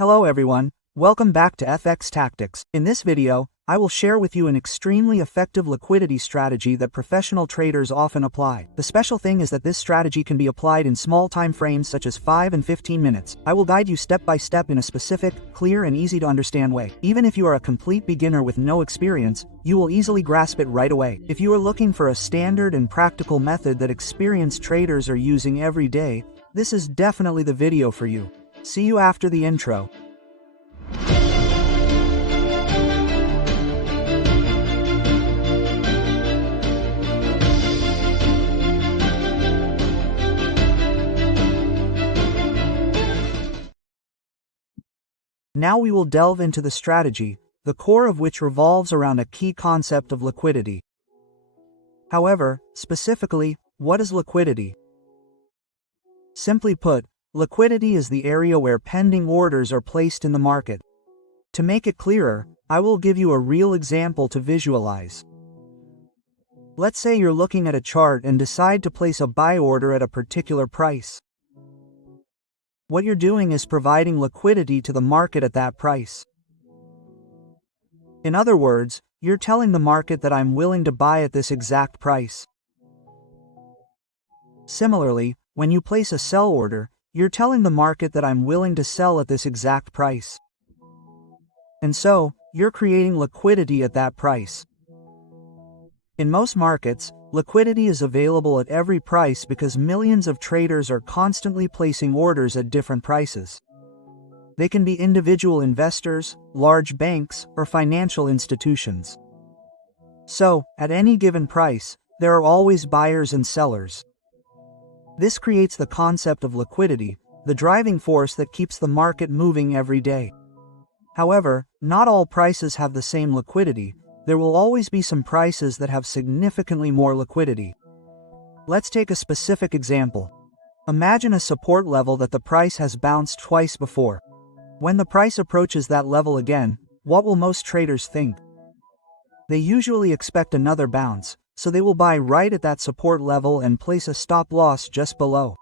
Hello everyone, welcome back to FX Tactics. In this video, I will share with you an extremely effective liquidity strategy that professional traders often apply. The special thing is that this strategy can be applied in small time frames such as 5 and 15 minutes. I will guide you step by step in a specific, clear and easy to understand way. Even if you are a complete beginner with no experience, you will easily grasp it right away. If you are looking for a standard and practical method that experienced traders are using every day, this is definitely the video for you. See you after the intro. Now we will delve into the strategy, the core of which revolves around a key concept of liquidity. However, specifically, what is liquidity? Simply put, liquidity is the area where pending orders are placed in the market. To make it clearer, I will give you a real example to visualize. Let's say you're looking at a chart and decide to place a buy order at a particular price. What you're doing is providing liquidity to the market at that price. In other words, you're telling the market that I'm willing to buy at this exact price. Similarly, when you place a sell order, you're telling the market that I'm willing to sell at this exact price. And so, you're creating liquidity at that price. In most markets, liquidity is available at every price because millions of traders are constantly placing orders at different prices. They can be individual investors, large banks, or financial institutions. So, at any given price, there are always buyers and sellers. This creates the concept of liquidity, the driving force that keeps the market moving every day. However, not all prices have the same liquidity. There will always be some prices that have significantly more liquidity. Let's take a specific example. Imagine a support level that the price has bounced twice before. When the price approaches that level again, what will most traders think? They usually expect another bounce, so they will buy right at that support level and place a stop loss just below.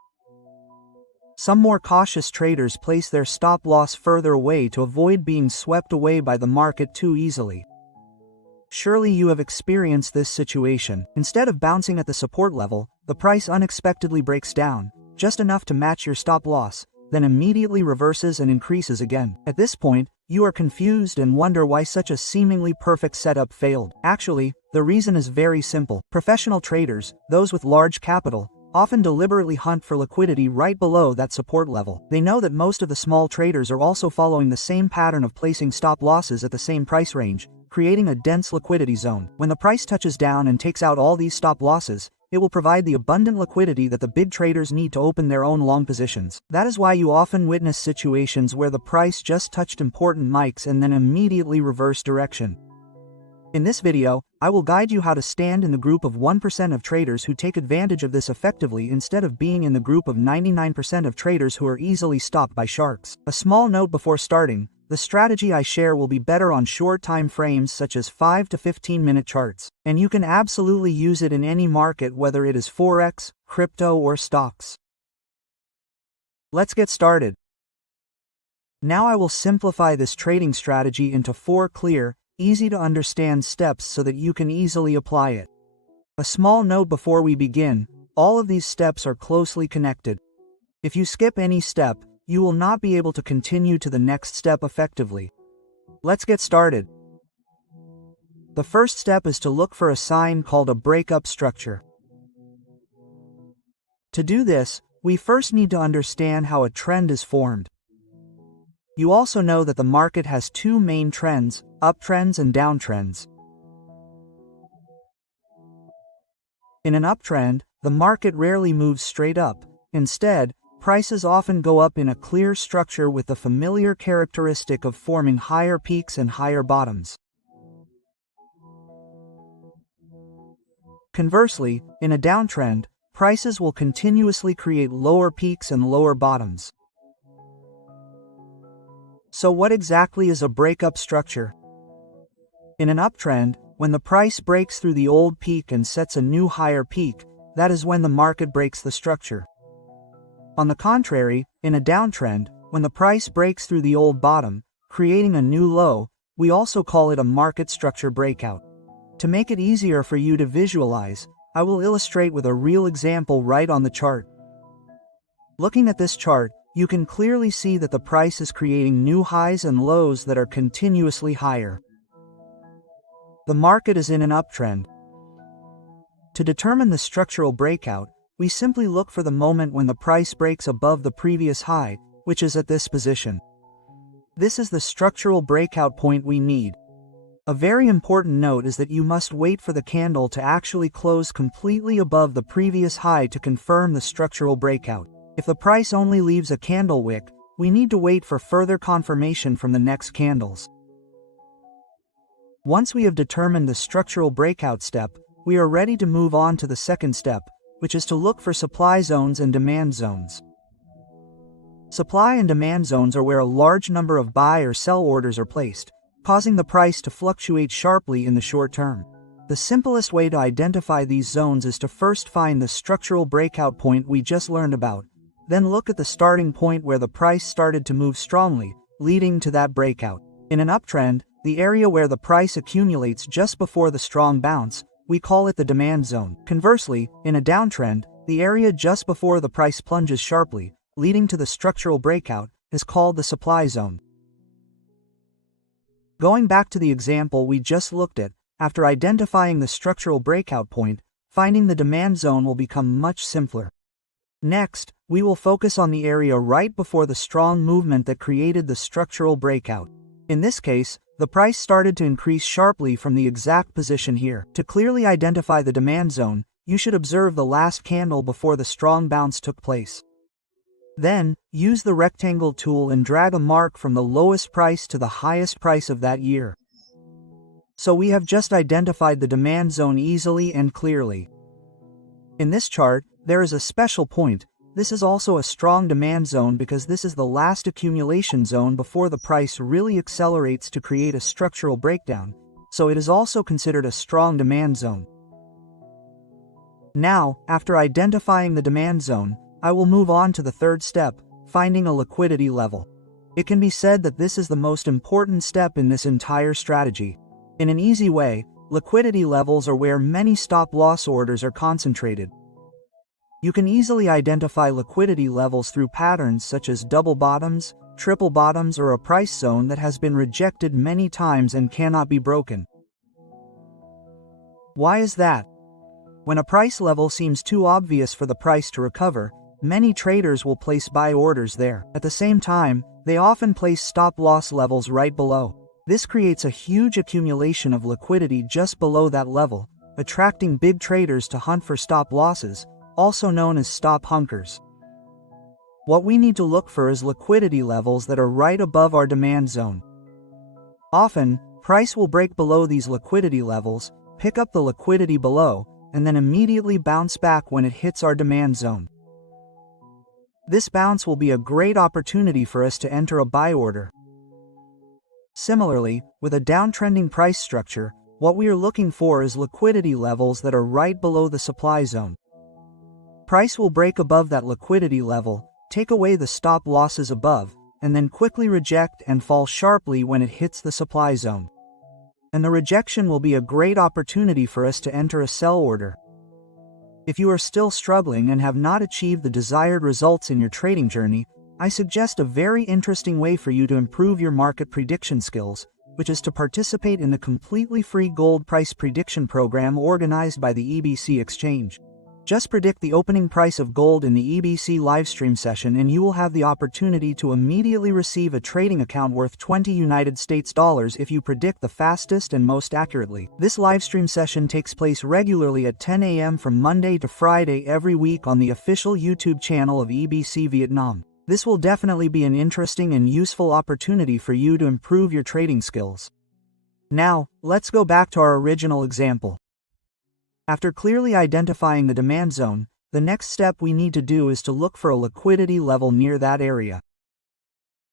Some more cautious traders place their stop loss further away to avoid being swept away by the market too easily. Surely you have experienced this situation. Instead of bouncing at the support level, the price unexpectedly breaks down, just enough to match your stop loss, then immediately reverses and increases again. At this point, you are confused and wonder why such a seemingly perfect setup failed. Actually, the reason is very simple. Professional traders, those with large capital, often deliberately hunt for liquidity right below that support level. They know that most of the small traders are also following the same pattern of placing stop losses at the same price range, creating a dense liquidity zone. When the price touches down and takes out all these stop losses, it will provide the abundant liquidity that the big traders need to open their own long positions. That is why you often witness situations where the price just touched important mics and then immediately reversed direction. In this video, I will guide you how to stand in the group of 1% of traders who take advantage of this effectively instead of being in the group of 99% of traders who are easily stopped by sharks. A small note before starting: the strategy I share will be better on short time frames such as 5 to 15 minute charts, and you can absolutely use it in any market, whether it is Forex, crypto or stocks. Let's get started. Now I will simplify this trading strategy into 4 clear, easy to understand steps so that you can easily apply it. A small note before we begin: all of these steps are closely connected. If you skip any step, you will not be able to continue to the next step effectively. Let's get started. The first step is to look for a sign called a breakup structure. To do this, we first need to understand how a trend is formed. You also know that the market has 2 main trends, uptrends and downtrends. In an uptrend, the market rarely moves straight up. Instead, prices often go up in a clear structure with the familiar characteristic of forming higher peaks and higher bottoms. Conversely, in a downtrend, prices will continuously create lower peaks and lower bottoms. So what exactly is a breakup structure? In an uptrend, when the price breaks through the old peak and sets a new higher peak, that is when the market breaks the structure. On the contrary, in a downtrend, When the price breaks through the old bottom, creating a new low, we also call it a market structure breakout. To make it easier for you to visualize, I will illustrate with a real example right on the chart. Looking at this chart, you can clearly see that the price is creating new highs and lows that are continuously higher. The market is in an uptrend. To determine the structural breakout, we simply look for the moment when the price breaks above the previous high, which is at this position. This is the structural breakout point we need. A very important note is that you must wait for the candle to actually close completely above the previous high to confirm the structural breakout. If the price only leaves a candle wick, we need to wait for further confirmation from the next candles. Once we have determined the structural breakout step, we are ready to move on to the second step, which is to look for supply zones and demand zones. Supply and demand zones are where a large number of buy or sell orders are placed, causing the price to fluctuate sharply in the short term. The simplest way to identify these zones is to first find the structural breakout point we just learned about, then look at the starting point where the price started to move strongly, leading to that breakout. In an uptrend, the area where the price accumulates just before the strong bounce, we call it the demand zone. Conversely, in a downtrend, the area just before the price plunges sharply, leading to the structural breakout, is called the supply zone. Going back to the example we just looked at, after identifying the structural breakout point, finding the demand zone will become much simpler. Next, we will focus on the area right before the strong movement that created the structural breakout. In this case, the price started to increase sharply from the exact position here. To clearly identify the demand zone, you should observe the last candle before the strong bounce took place. Then, use the rectangle tool and drag a mark from the lowest price to the highest price of that year. So we have just identified the demand zone easily and clearly. In this chart, there is a special point. This is also a strong demand zone because this is the last accumulation zone before the price really accelerates to create a structural breakdown, so it is also considered a strong demand zone. Now, after identifying the demand zone, I will move on to the third step, finding a liquidity level. It can be said that this is the most important step in this entire strategy. In an easy way, liquidity levels are where many stop-loss orders are concentrated. You can easily identify liquidity levels through patterns such as double bottoms, triple bottoms, or a price zone that has been rejected many times and cannot be broken. Why is that? When a price level seems too obvious for the price to recover, many traders will place buy orders there. At the same time, they often place stop-loss levels right below. This creates a huge accumulation of liquidity just below that level, attracting big traders to hunt for stop losses, also known as stop hunkers. What we need to look for is liquidity levels that are right above our demand zone. Often, price will break below these liquidity levels, pick up the liquidity below, and then immediately bounce back when it hits our demand zone. This bounce will be a great opportunity for us to enter a buy order. Similarly, with a downtrending price structure, what we are looking for is liquidity levels that are right below the supply zone. Price will break above that liquidity level, take away the stop losses above, and then quickly reject and fall sharply when it hits the supply zone. And the rejection will be a great opportunity for us to enter a sell order. If you are still struggling and have not achieved the desired results in your trading journey, I suggest a very interesting way for you to improve your market prediction skills, which is to participate in the completely free gold price prediction program organized by the EBC exchange. Just predict the opening price of gold in the EBC livestream session and you will have the opportunity to immediately receive a trading account worth $20 United States if you predict the fastest and most accurately. This livestream session takes place regularly at 10 a.m. from Monday to Friday every week on the official YouTube channel of EBC Vietnam. This will definitely be an interesting and useful opportunity for you to improve your trading skills. Now, let's go back to our original example. After clearly identifying the demand zone, the next step we need to do is to look for a liquidity level near that area.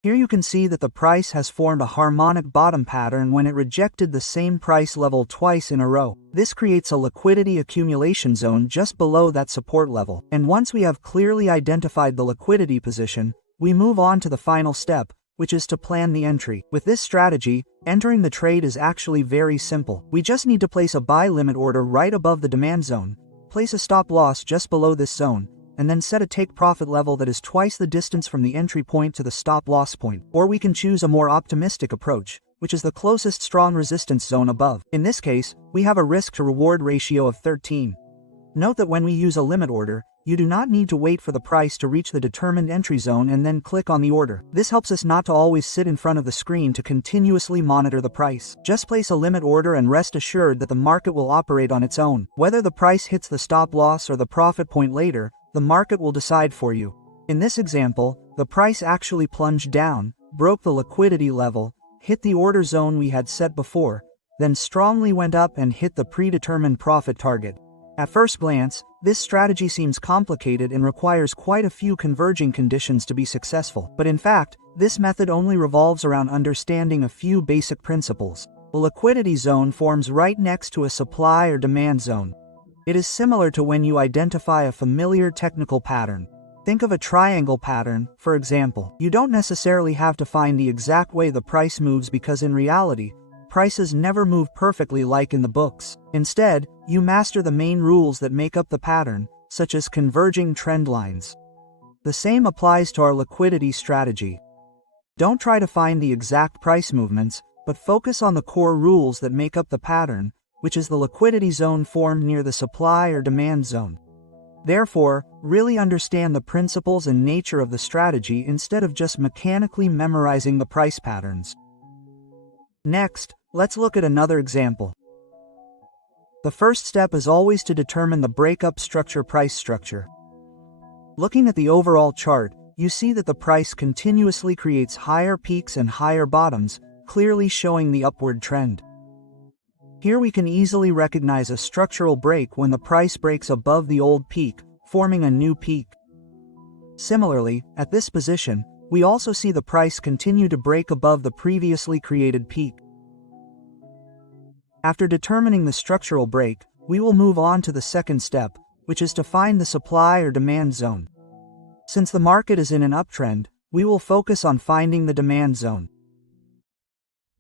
Here you can see that the price has formed a harmonic bottom pattern when it rejected the same price level twice in a row. This creates a liquidity accumulation zone just below that support level. And once we have clearly identified the liquidity position, we move on to the final step, which is to plan the entry. With this strategy, entering the trade is actually very simple. We just need to place a buy limit order right above the demand zone, place a stop loss just below this zone, and then set a take profit level that is twice the distance from the entry point to the stop loss point. Or we can choose a more optimistic approach, which is the closest strong resistance zone above. In this case, we have a risk to reward ratio of 13. Note that when we use a limit order, you do not need to wait for the price to reach the determined entry zone and then click on the order. This helps us not to always sit in front of the screen to continuously monitor the price. Just place a limit order and rest assured that the market will operate on its own. Whether the price hits the stop loss or the profit point later, the market will decide for you. In this example, the price actually plunged down, broke the liquidity level, hit the order zone we had set before, then strongly went up and hit the predetermined profit target. At first glance, this strategy seems complicated and requires quite a few converging conditions to be successful. But in fact, this method only revolves around understanding a few basic principles. The liquidity zone forms right next to a supply or demand zone. It is similar to when you identify a familiar technical pattern. Think of a triangle pattern, for example. You don't necessarily have to find the exact way the price moves because in reality, prices never move perfectly like in the books. Instead, you master the main rules that make up the pattern, such as converging trend lines. The same applies to our liquidity strategy. Don't try to find the exact price movements, but focus on the core rules that make up the pattern, which is the liquidity zone formed near the supply or demand zone. Therefore, really understand the principles and nature of the strategy instead of just mechanically memorizing the price patterns. Next, let's look at another example. The first step is always to determine the breakup structure price structure. Looking at the overall chart, you see that the price continuously creates higher peaks and higher bottoms, clearly showing the upward trend. Here we can easily recognize a structural break when the price breaks above the old peak, forming a new peak. Similarly, at this position, we also see the price continue to break above the previously created peak. After determining the structural break, we will move on to the second step, which is to find the supply or demand zone. Since the market is in an uptrend, we will focus on finding the demand zone.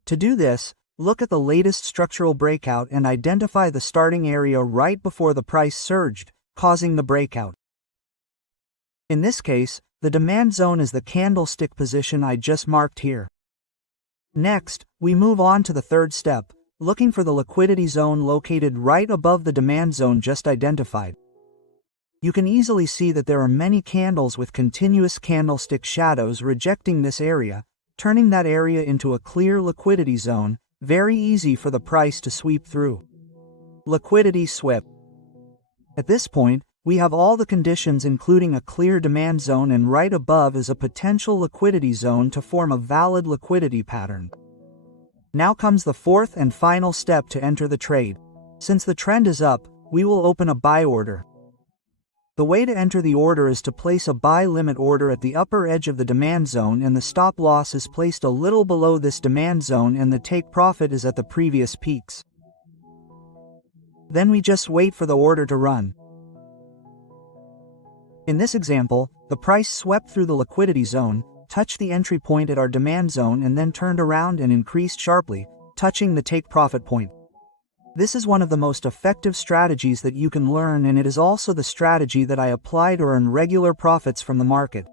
To do this, look at the latest structural breakout and identify the starting area right before the price surged, causing the breakout. In this case, the demand zone is the candlestick position I just marked here. Next, we move on to the third step, looking for the liquidity zone located right above the demand zone just identified. You can easily see that there are many candles with continuous candlestick shadows rejecting this area, turning that area into a clear liquidity zone, very easy for the price to sweep through. Liquidity sweep. At this point, we have all the conditions including a clear demand zone and right above is a potential liquidity zone to form a valid liquidity pattern. Now comes the fourth and final step to enter the trade. Since the trend is up, we will open a buy order. The way to enter the order is to place a buy limit order at the upper edge of the demand zone and the stop loss is placed a little below this demand zone and the take profit is at the previous peaks. Then we just wait for the order to run. In this example, the price swept through the liquidity zone, touched the entry point at our demand zone and then turned around and increased sharply, touching the take profit point. This is one of the most effective strategies that you can learn and it is also the strategy that I apply to earn regular profits from the market.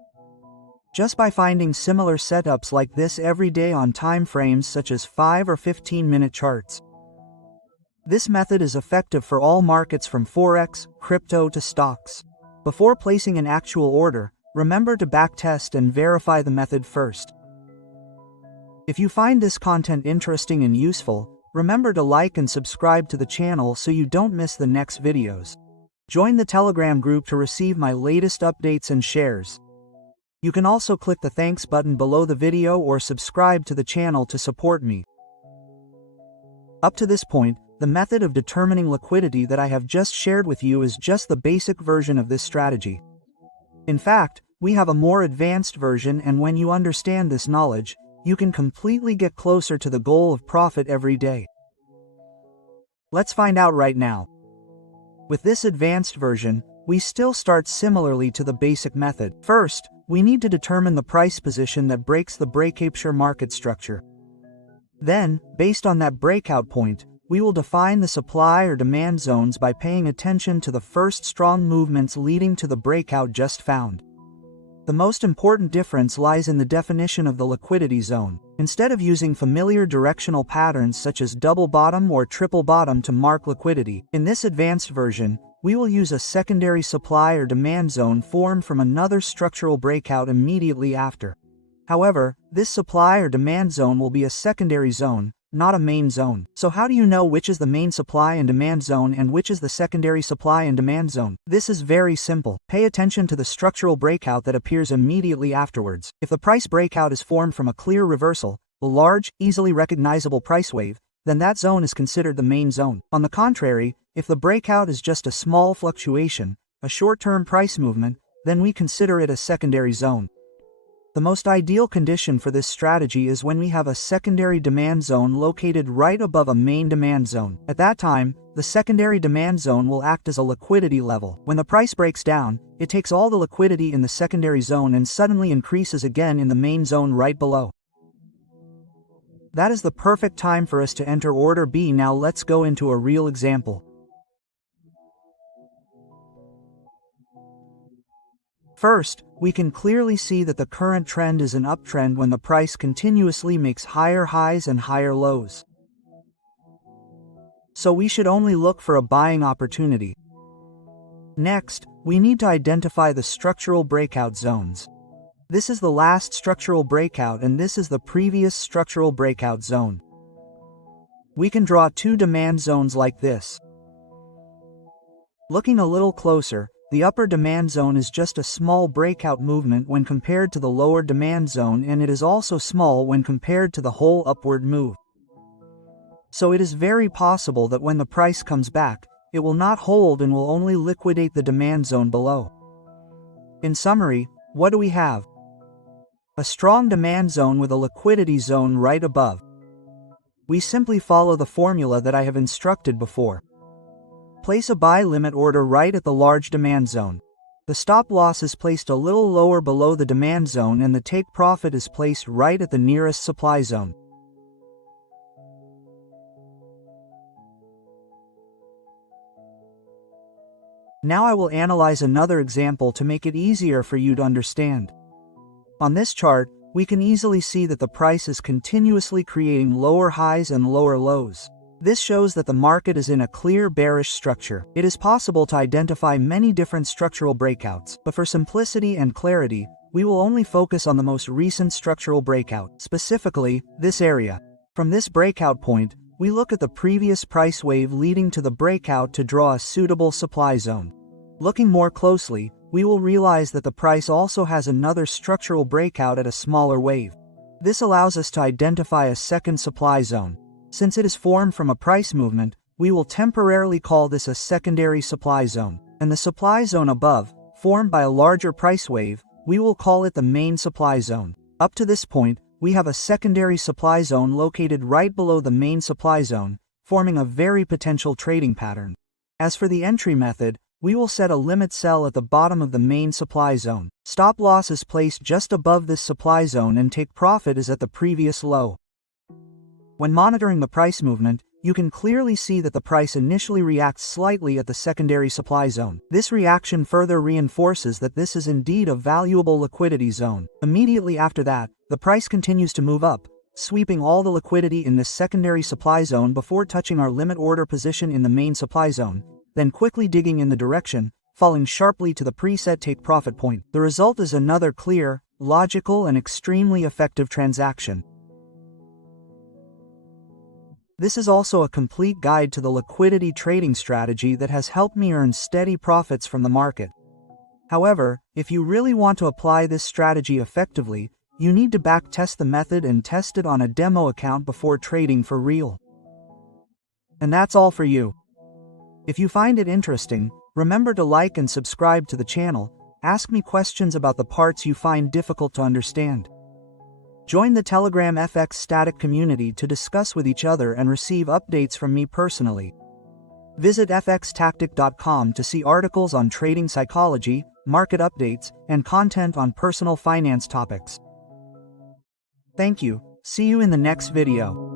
Just by finding similar setups like this every day on time frames such as 5 or 15-minute charts. This method is effective for all markets from Forex, crypto to stocks. Before placing an actual order, remember to backtest and verify the method first. If you find this content interesting and useful, remember to like and subscribe to the channel so you don't miss the next videos. Join the Telegram group to receive my latest updates and shares. You can also click the thanks button below the video or subscribe to the channel to support me. Up to this point, the method of determining liquidity that I have just shared with you is just the basic version of this strategy. In fact, we have a more advanced version and when you understand this knowledge, you can completely get closer to the goal of profit every day. Let's find out right now. With this advanced version, we still start similarly to the basic method. First, we need to determine the price position that breaks the break-capture market structure. Then, based on that breakout point, we will define the supply or demand zones by paying attention to the first strong movements leading to the breakout just found. The most important difference lies in the definition of the liquidity zone. Instead of using familiar directional patterns such as double bottom or triple bottom to mark liquidity, in this advanced version, we will use a secondary supply or demand zone formed from another structural breakout immediately after. However, this supply or demand zone will be a secondary zone, not a main zone. So how do you know which is the main supply and demand zone and which is the secondary supply and demand zone? This is very simple. Pay attention to the structural breakout that appears immediately afterwards. If the price breakout is formed from a clear reversal, a large, easily recognizable price wave, then that zone is considered the main zone. On the contrary, if the breakout is just a small fluctuation, a short-term price movement, then we consider it a secondary zone. The most ideal condition for this strategy is when we have a secondary demand zone located right above a main demand zone. At that time, the secondary demand zone will act as a liquidity level. When the price breaks down, it takes all the liquidity in the secondary zone and suddenly increases again in the main zone right below. That is the perfect time for us to enter order B. Now let's go into a real example. First, we can clearly see that the current trend is an uptrend when the price continuously makes higher highs and higher lows. So we should only look for a buying opportunity. Next, we need to identify the structural breakout zones. This is the last structural breakout and this is the previous structural breakout zone. We can draw two demand zones like this. Looking a little closer, the upper demand zone is just a small breakout movement when compared to the lower demand zone, and it is also small when compared to the whole upward move. So it is very possible that when the price comes back, it will not hold and will only liquidate the demand zone below. In summary, what do we have? A strong demand zone with a liquidity zone right above. We simply follow the formula that I have instructed before. Place a buy limit order right at the large demand zone. The stop loss is placed a little lower below the demand zone and the take profit is placed right at the nearest supply zone. Now I will analyze another example to make it easier for you to understand. On this chart, we can easily see that the price is continuously creating lower highs and lower lows. This shows that the market is in a clear bearish structure. It is possible to identify many different structural breakouts, but for simplicity and clarity, we will only focus on the most recent structural breakout, specifically, this area. From this breakout point, we look at the previous price wave leading to the breakout to draw a suitable supply zone. Looking more closely, we will realize that the price also has another structural breakout at a smaller wave. This allows us to identify a second supply zone. Since it is formed from a price movement, we will temporarily call this a secondary supply zone. And the supply zone above, formed by a larger price wave, we will call it the main supply zone. Up to this point, we have a secondary supply zone located right below the main supply zone, forming a very potential trading pattern. As for the entry method, we will set a limit sell at the bottom of the main supply zone. Stop loss is placed just above this supply zone and take profit is at the previous low. When monitoring the price movement, you can clearly see that the price initially reacts slightly at the secondary supply zone. This reaction further reinforces that this is indeed a valuable liquidity zone. Immediately after that, the price continues to move up, sweeping all the liquidity in this secondary supply zone before touching our limit order position in the main supply zone, then quickly digging in the direction, falling sharply to the preset take profit point. The result is another clear, logical and extremely effective transaction. This is also a complete guide to the liquidity trading strategy that has helped me earn steady profits from the market. However, if you really want to apply this strategy effectively, you need to backtest the method and test it on a demo account before trading for real. And that's all for you. If you find it interesting, remember to like and subscribe to the channel. Ask me questions about the parts you find difficult to understand. Join the Telegram FX Static community to discuss with each other and receive updates from me personally. Visit fxtactic.com to see articles on trading psychology, market updates, and content on personal finance topics. Thank you. See you in the next video.